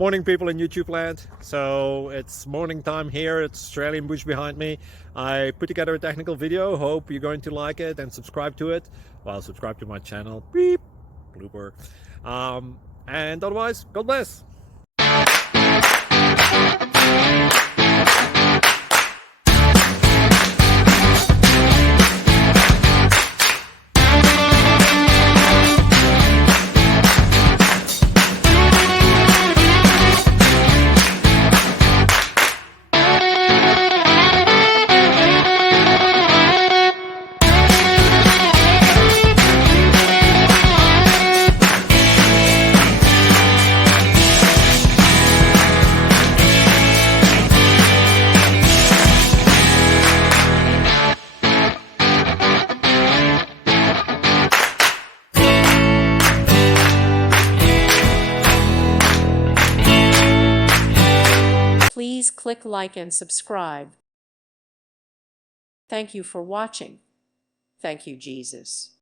Morning, people in YouTube land. So it's morning time here. It's Australian bush behind me. I put together a technical video. Hope you're going to like it and subscribe to it. Well, subscribe to my channel. Beep. Blooper. And otherwise, God bless. Please click like and subscribe. Thank you for watching. Thank you, Jesus.